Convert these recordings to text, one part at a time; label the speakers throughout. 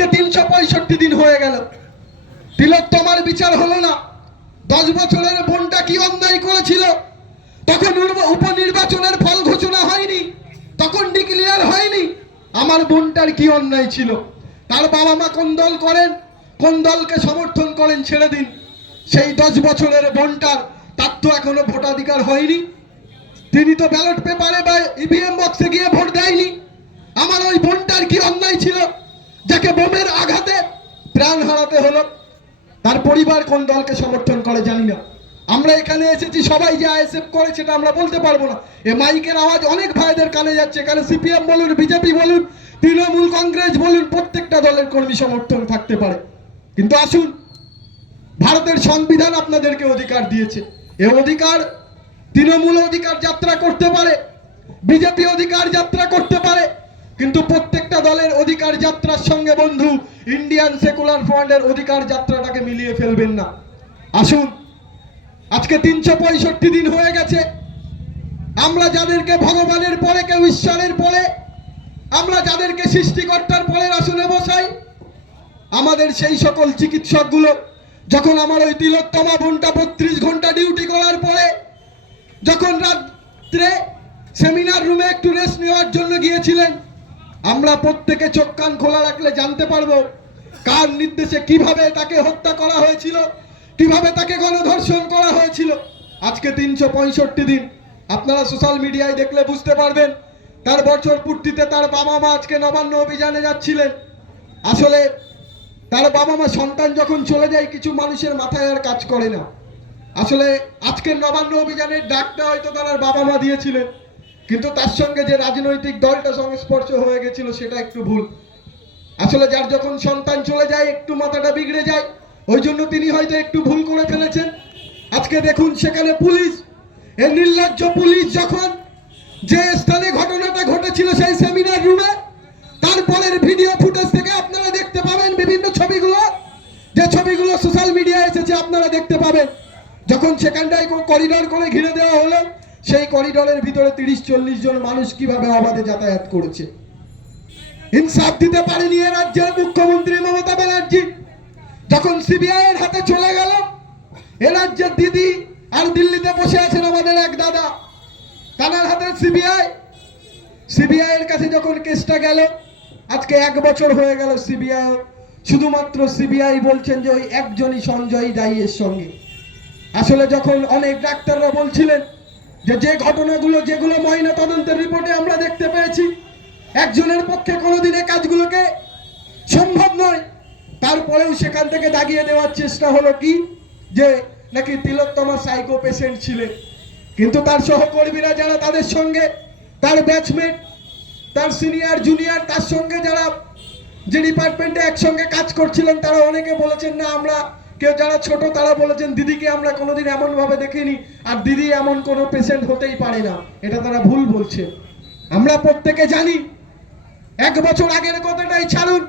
Speaker 1: আজকে তিনশো পঁয়ষট্টি দিন হয়ে গেল। তিলোত্তমার বিচার হলো না। দশ বছরের বোনটা কি অন্যায় করেছিল? তখন উপনির্বাচনের ফল ঘোষণা হয়নি। তখন ডিক্লিয়ার হয়নি। আমার বোনটার কি অন্যায় ছিল? তার বাবা মা কোন দল করেন? কোন দলকে সমর্থন করেন ছেড়ে দিন। সেই দশ বছরের বোনটার, তার তো এখনও ভোটাধিকার হয়নি। তিনি তো ব্যালট পেপারে বা ইভিএম বক্সে গিয়ে ভোট দেয়নি। আমার ওই বোনটার কি অন্যায় ছিল? যাকে বোমের আঘাতে প্রাণ হারাতে হলো, তার পরিবার কোন দলকে সমর্থন করে জানি না। আমরা এখানে এসেছি, সবাই যে আইএসএফ করে সেটা আমরা বলতে পারব না। এ মাইকের আওয়াজ অনেক ভাইদের কানে যাচ্ছে। এখানে সিপিএম বলুন, বিজেপি বলুন, তৃণমূল কংগ্রেস বলুন, প্রত্যেকটা দলের কর্মী সমর্থন থাকতে পারে। কিন্তু আসুন, ভারতের সংবিধান আপনাদেরকে অধিকার দিয়েছে। এ অধিকার তৃণমূল অধিকার যাত্রা করতে পারে, বিজেপি অধিকার যাত্রা করতে পারে কিন্তু প্রত্যেকটা দলের অধিকার যাত্রার সঙ্গে বন্ধু ইন্ডিয়ান সেকুলার ফ্রন্টের অধিকার যাত্রাটাকে মিলিয়ে ফেলবেন না। আসুন, আজকে তিনশো পঁয়ষট্টি দিন হয়ে গেছে। আমরা যাদেরকে ভগবানের পরে, কেউ ঈশ্বরের পরে, আমরা যাদেরকে সৃষ্টিকর্তার পরে আসনে বসাই আমাদের সেই সকল চিকিৎসকগুলো, যখন আমার ওই তিলোত্তমা বোনটা বত্রিশ ঘণ্টা ডিউটি করার পরে, যখন রাত্রে সেমিনার রুমে একটু রেস্ট নেওয়ার জন্য গিয়েছিলেন আমরা প্রত্যেকে চোখ কান খোলা রাখলে জানতে পারব কার নির্দেশে কীভাবে তাকে হত্যা করা হয়েছিল, কীভাবে তাকে গণধর্ষণ করা হয়েছিল। আজকে তিনশো পঁয়ষট্টি দিন। আপনারা সোশ্যাল মিডিয়ায় দেখলে বুঝতে পারবেন, তার বছর পূর্তিতে তার বাবা মা আজকে নবান্ন অভিযানে যাচ্ছিলেন। আসলে তার বাবা মা সন্তান যখন চলে যায়, কিছু মানুষের মাথায় আর কাজ করে না। আসলে আজকের নবান্ন অভিযানের ডাকটা হয়তো তার বাবা মা দিয়েছিলেন। কিন্তু তার সঙ্গে যে রাজনৈতিক দলটা সংস্পর্শ হয়ে গেছিল, সেটা একটু ভুল। আসলে যার যখন সন্তান চলে যায়, একটু মাথাটা বিগড়ে যায়, ওই জন্য তিনি হয়তো একটু ভুল করে ফেলেছেন। আজকে দেখুন সেখানে পুলিশ, এ নির্লজ্জ পুলিশ যখন যে স্থানে ঘটনাটা ঘটেছিল সেই সেমিনার রুমে তারপরের ভিডিও ফুটেজ থেকে আপনারা দেখতে পাবেন বিভিন্ন ছবিগুলো। যে ছবিগুলো সোশ্যাল মিডিয়ায় এসেছে, আপনারা দেখতে পাবেন। যখন সেখানটায় করিডর করে ঘিরে দেওয়া হলো সেই করিডরের ভিতরে তিরিশ, চল্লিশ জন মানুষ কীভাবে অবাধে যাতায়াত করেছে? ইনসাফ দিতে পারেনি এ রাজ্যের মুখ্যমন্ত্রী মমতা ব্যানার্জি। যখন সিবিআই এর হাতে চলে গেল, এ রাজ্যের দিদি আর দিল্লিতে বসে আছেন আমাদের এক দাদা। তানার হাতে সিবিআই। সিবিআই এর কাছে যখন কেসটা গেল, আজকে এক বছর হয়ে গেল সিবিআই শুধুমাত্র সিবিআই বলছেন যে ওই একজনই সঞ্জয় দাইয়ের সঙ্গে। আসলে যখন অনেক ডাক্তাররা বলছিলেন যে যে ঘটনাগুলো, যেগুলো ময়না তদন্তের রিপোর্টে আমরা দেখতে পেয়েছি, একজনের পক্ষে কোনোদিন এই কাজগুলোকে সম্ভব নয়। তারপরেও সেখান থেকে দাগিয়ে দেওয়ার চেষ্টা হলো কি? যে নাকি তিলোত্তমা সাইকো পেশেন্ট ছিলেন। কিন্তু তার সহকর্মীরা যারা তাদের সঙ্গে, তার ব্যাচমেট তার সিনিয়র জুনিয়র তার সঙ্গে যারা যে ডিপার্টমেন্টে একসঙ্গে কাজ করছিলেন, তারা অনেকে বলেছেন, না, আমরা কেউ যারা ছোট, তারা বলেছেন, দিদিকে আমরা কোনোদিন এমন ভাবে দেখিনি আর দিদি এমন কোনো পেশেন্ট হতেই পারে না। এটা তারা ভুল বলছে। আমরা প্রত্যেকে জানি, এক বছর আগের কথাটাই ছাড়ুন।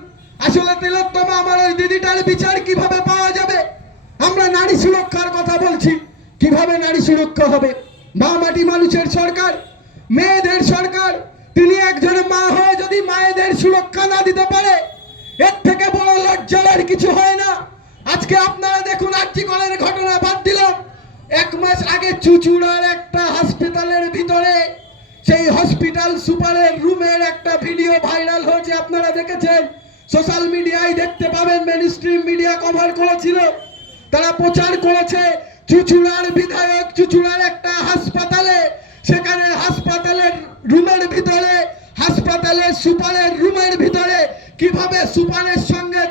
Speaker 1: আসলে তিলোত্তমা, আমার ওই দিদিটার বিচার কীভাবে পাওয়া যাবে? আমরা নারী সুরক্ষার কথা বলছি। কীভাবে নারী সুরক্ষা হবে? মা মাটি মানুষের সরকার, মেয়েদের সরকার। তিনি একজন মা হয়ে যদি মায়েদের সুরক্ষা না দিতে পারে, এর থেকে বড় লজ্জার কিছু হয় না। আজকে আপনারা দেখুন আর্জি কলের ঘটনা বাদ দিলাম। এক মাস আগে চুচুড়ার একটা হাসপাতালের ভিতরে সেই হসপিটাল সুপারের রুমের একটা ভিডিও ভাইরাল হয়েছে, আপনারা দেখেছেন? সোশ্যাল মিডিয়ায় দেখতে পাবেন মেন স্ট্রিম মিডিয়া কভার করেছিল। তারা প্রচার করেছে, চুচুড়ার বিধায়ক চুচুড়ার একটা হাসপাতালে, সেখানে হাসপাতালের রুমের ভিতরে, হাসপাতালের সুপারের রুমের ভিতরে কীভাবে সুপারের সঙ্গে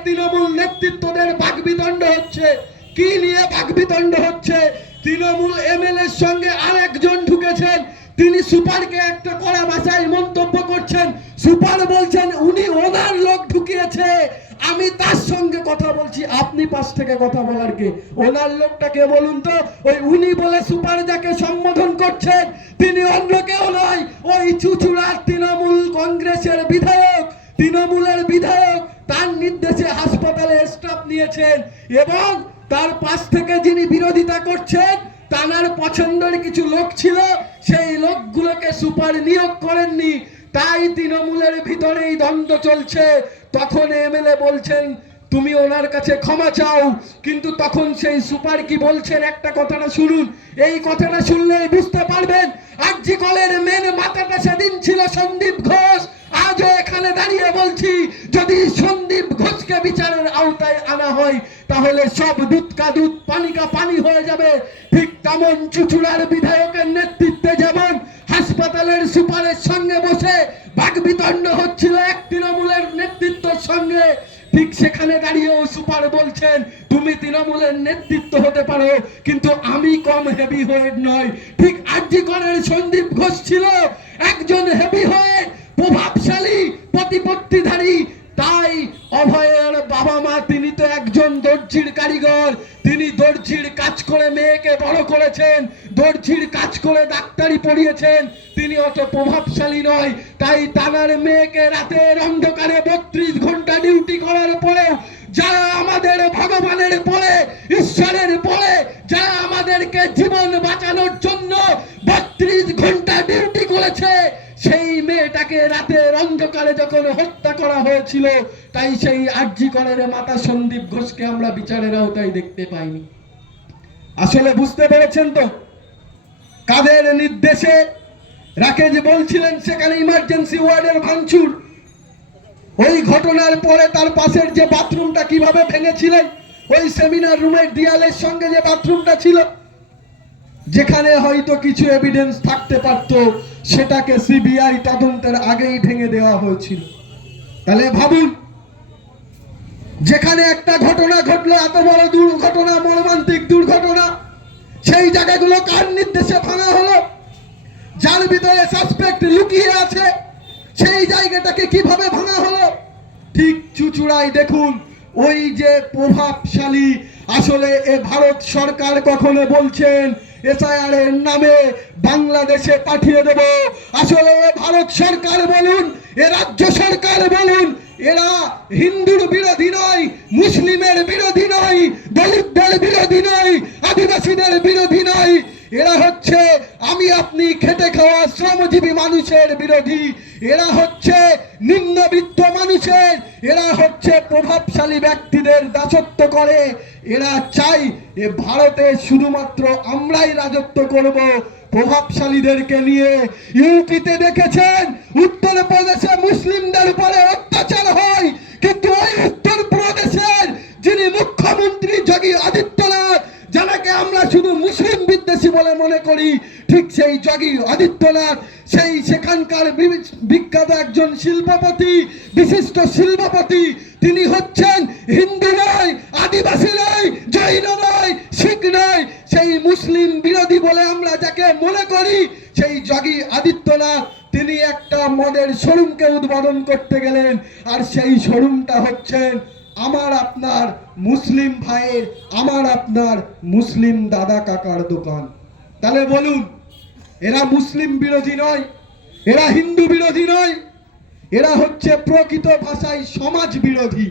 Speaker 1: কি নিয়ে বাগবিদণ্ড হচ্ছে? তৃণমূল এমএলএর সঙ্গে আরেকজন ঢুকেছেন। তিনি সুপারকে একটা কড়া ভাষায় মন্তব্য করছেন। সুপার বলছেন, উনি ওনার লোক ঢুকিয়েছে। আমি তার সঙ্গে কথা বলছি। আপনি পাশ থেকে কথা বলার কে? ওনার লোকটাকে বলুন তো? ওই উনি বলে সুপার যাকে সম্বোধন করছেন, তিনি অন্য কেউ নয়। ওই চুচুড়ার তৃণমূল কংগ্রেসের বিধায়ক, তৃণমূলের বিধায়ক, তার নির্দেশে হাসপাতালে স্টাফ নিয়েছেন। এবং তার পাশ থেকে যিনি বিরোধিতা করছেন, তানার পছন্দের কিছু লোক ছিল, সেই লোকগুলোকে সুপার নিয়োগ করেননি। তাই তৃণমূলের ভিতরেই দ্বন্দ্ব চলছে। তখন এমএলএ বলছেন, তুমি ওনার কাছে ক্ষমা চাও। কিন্তু তখন সেই সুপার কি বলছেন, একটা কথাটা শুনুন। এই কথাটা শুনলেই বুঝতে পারবেন, আরজি কলের মেন মাথাটা সেদিন ছিল সন্দীপ ঘোষ। আজও এখানে দাঁড়িয়ে বলছি, যদি সন্দীপ ঘোষকে বিচারের আওতায় আনা হয়, তাহলে সব দুধ কা দুধ, পানি কা পানি হয়ে যাবে। ঠিক তেমন চুচুড়ার বিধায়কের নেতৃত্বে যেমন হাসপাতালের সুপারের সঙ্গে বসে বাক বিতণ্ড হচ্ছিল এক তৃণমূলের নেতৃত্বের সঙ্গে, ঠিক সেখানে দাঁড়িয়েও সুপার বলছেন, তুমি তৃণমূলের নেতৃত্ব হতে পারো, কিন্তু আমি কম হেভি হয়ে নয়। ঠিক আরজি করের সন্দীপ ঘোষ ছিল একজন হেভি হেড প্রভাবশালী প্রতিপত্তিধারী। তাই অভয়ের বাবা মা, তিনি তো একজন দর্জির কারিগর। তিনি দর্জির কাজ করে মেয়েকে বড় করেছেন, দর্জির কাজ করে ডাক্তারি পড়িয়েছেন। তিনি অত প্রভাবশালী নয়। তাই তানার মেয়েকে রাতের অন্ধকারে বত্রিশ ঘণ্টা ডিউটি করার পরেও, যারা আমাদের ভগবানের পরে, ঈশ্বরের পরে, যারা আমাদেরকে জীবন বাঁচানোর জন্য যখন হত্যা করা হয়েছিল, তাই সেই আর্জি করের মাতা সন্দীপ ঘোষকে আমরা বিচারের আওতায় দেখতে পাইনি। আসলে বুঝতে পেরেছেন তো? কাদের নির্দেশে রাকেশ বলছিলেন, সেখানে ইমার্জেন্সি ওয়ার্ডের ভাঙচুর। ওই ঘটনার পরে তার পাশের যে বাথরুমটা কীভাবে ভেঙেছিলেন, ওই সেমিনার রুমের দেয়ালের সঙ্গে যে বাথরুমটা ছিল, যেখানে হয়তো কিছু এভিডেন্স থাকতে পারত সেটাকে সিবিআই তদন্তের আগেই ভেঙে দেওয়া হয়েছিল। তাহলে ভাবুন, যেখানে একটা ঘটনা ঘটলো, এত বড় দুর্ঘটনা, মর্মান্তিক দুর্ঘটনা, সেই জায়গাগুলো কার নির্দেশে ভাঙা হলো? যার ভিতরে সাসপেক্ট লুকিয়ে আছে, সেই জায়গাটাকে কীভাবে ভাঙা হলো? ঠিক চুচুড়ায় দেখুন, ওই যে প্রভাবশালী, আসলে এ ভারত সরকার কখনো বলছেন এসআইআর এর নামে বাংলাদেশে পাঠিয়ে দেব। আসলে ভারত সরকার বলুন, এ রাজ্য সরকার বলুন, এরা হিন্দুর বিরোধী নয়, মুসলিমের বিরোধী নয় দলিতদের বিরোধী নয়, আদিবাসীদের বিরোধী নয়। এরা হচ্ছে আমি আপনি খেটে খাওয়া শ্রমজীবী মানুষের বিরোধী। এরা হচ্ছে নিম্নবিত্ত মানুষের এরা হচ্ছে প্রভাবশালী ব্যক্তিদের দাসত্ব করে। এরা চাই এ ভারতে শুধুমাত্র আমরাই রাজত্ব করব। প্রভাবশালীদেরকে নিয়ে ইউপিতে দেখেছেন উত্তর প্রদেশে মুসলিমদের উপরে অত্যাচার হয়। কিন্তু ওই উত্তর প্রদেশের যিনি মুখ্যমন্ত্রী যোগী আদিত্যনাথ যাকে আমরা শুধু মুসলিম বিদ্বেষী বলে মনে করি, ঠিক সেই যোগী আদিত্যনাথ সেই সেখানকার বিখ্যাত একজন শিল্পপতি, বিশিষ্ট শিল্পপতি, তিনি হচ্ছেন হিন্দু নয়, আদিবাসী নয়, জৈন নয়, শিখ নয়। সেই মুসলিম বিরোধী বলে আমরা যাকে মনে করি, সেই জগি আদিত্যনাথ, তিনি একটা মদের শোরুমকে উদ্বোধন করতে গেলেন। আর সেই শোরুমটা হচ্ছেন আমার আপনার মুসলিম ভাইয়ের, আমার আপনার মুসলিম দাদা কাকার দোকান। তাহলে বলুন এরা মুসলিম বিরোধী নয় এরা হিন্দু বিরোধী নয় এরা হচ্ছে প্রকৃত ভাষায় সমাজ বিরোধী।